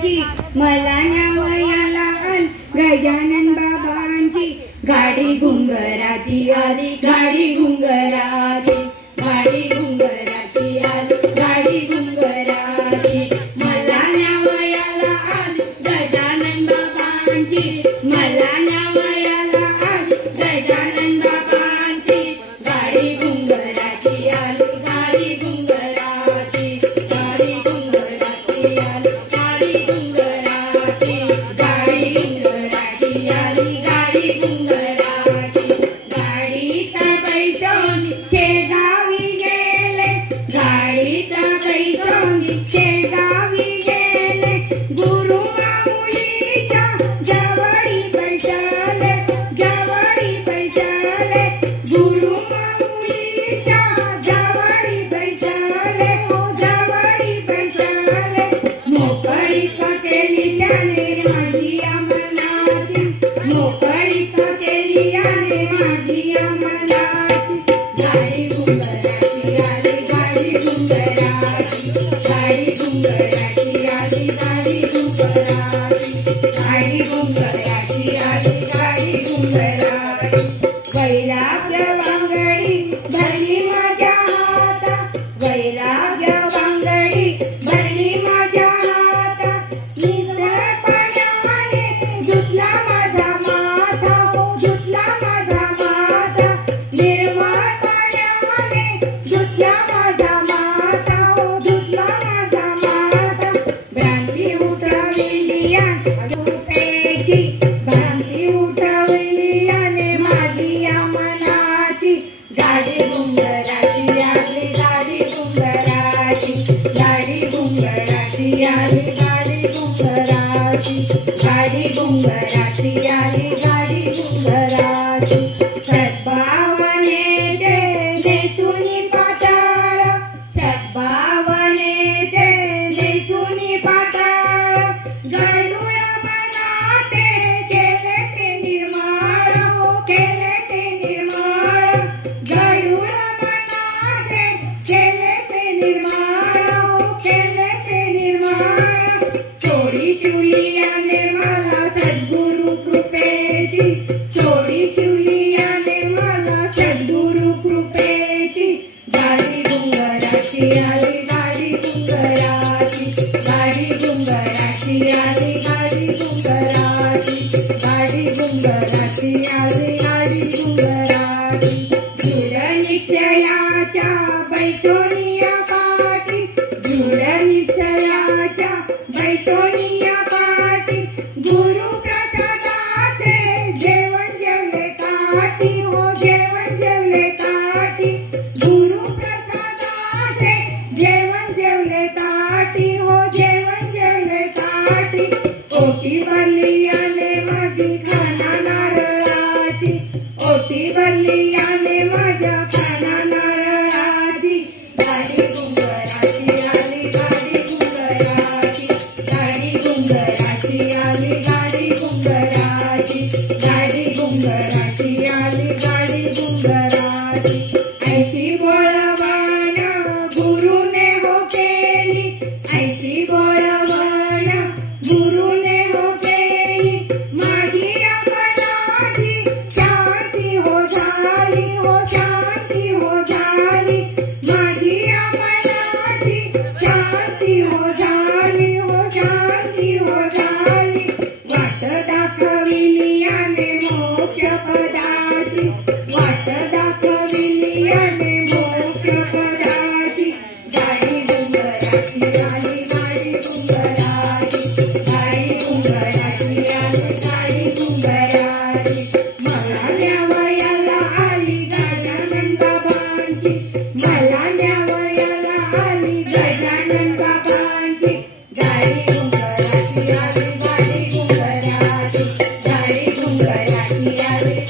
बाबांची, मला न्यावयाला आली गजानन बाबांची। गाडी घुंगराची आली, गाडी घुंगराची, गाडी घुंगराची आली, गाडी घुंगराची। मला न्यावयाला आली गजानन बाबांची, मला न्यावयाला आली गजानन बाबांची। गाडी घुंगराची आली, गाडी घुंगराची, गाडी घुंगराची आली, गाडी घुंगराची, गाडी घुंगराची आली, गाडी घुंगराची। गाडीत बैठून शेगावी गेले, गाडीत बैठून शेगावी गेले, गुरु माऊलीच्या जवळी बैठले, जवळी बैठले, गुरु माऊलीच्या जवळी बैठले, जवळी बैठले। मोकळीक केली त्याने माझी मनाची, मोकळीक केली त्याने माझी मनाची। गाडी घुंगराची आली, गाडी घुंगराची, गाडी घुंगराची आली, गाडी घुंगराची, गाडी घुंगराची आली, गाडी घुंगराची। वैराग्य वांगडी भरली माझ्या हातात, वैराग्य वांगडी भरली माझ्या हातात। निसरपणाने धुतला माझा माथा, धुतला माझा माथा, निर्मळपणाने धुतला माझा माथा, धुतला माझा माथा। भ्रांती उठवली झोपेची, भ्रांती उठवली याने माझी या मनाची। गाडी घुंगराची आली, गाडी घुंगराची, गाडी घुंगराची आली, गाडी घुंगराची, गाडी घुंगराची आली, गाडी घुंगराची। सद्भावनेचे नेसुनी पाताळ, सद्भावनेचे नेसुनी पाताळ, गरुड मनाते केले ते निर्मळ, हो केले ते निर्मळ, गरुड मनाते केले ते निर्मळ, हो केले ते निर्मळ। चोरी शिवलियाने मला सद्गुरु कृपेची, चोरी शिवलियाने मला सद्गुरु कृपेची। गाडी घुंगराची आली, गाडी घुंगराची, गाडी घुंगराची आली, गाडी घुंगराची, गाडी घुंगराची आली, गाडी घुंगराची। दृढ निश्चयाच्या बैठोनिया पाठी, दृढ निश्चयाच्या बैठोनिया पाठी, गुरु प्रसादाचे जेवण जेवले काठी, हो जेवण जेवले काठी, गुरु प्रसादाचे जेवण जेवले काठी, हो जेवण जेवले काठी। ओटी भरली याने माझी खाना नारळाची, ओटी भरली याने माझ्या खाना नारळाची। गाडी घुंगराची आली, गाडी घुंगराची, गाडी घुंगराची आली, गाडी घुंगराची, गाडी घुंगराची आली, गाडी घुंगराची। ऐशी बोळवण गुरुने हो केली, ऐशी बोळवण गुरुने हो केली, माझी मनाची शांती हो झाली, हो शांती हो झाली, माझी मनाची शांती हो झाली, हो शांती हो झाली। वाट दाखविली याने मोक्ष पदाची, वाट दाखविली याने मोक्ष पदाची। गाडी घुंगराची आली, गाडी घुंगराची, गाडी घुंगराची आली, गाडी घुंगराची। मला न्यावयाला आली गजानन बाबांची, मला न्यावयाला आली गजानन बाबांची। गाडी घुंगराची आली, गाडी घुंगराची, गाडी घुंगराची आली,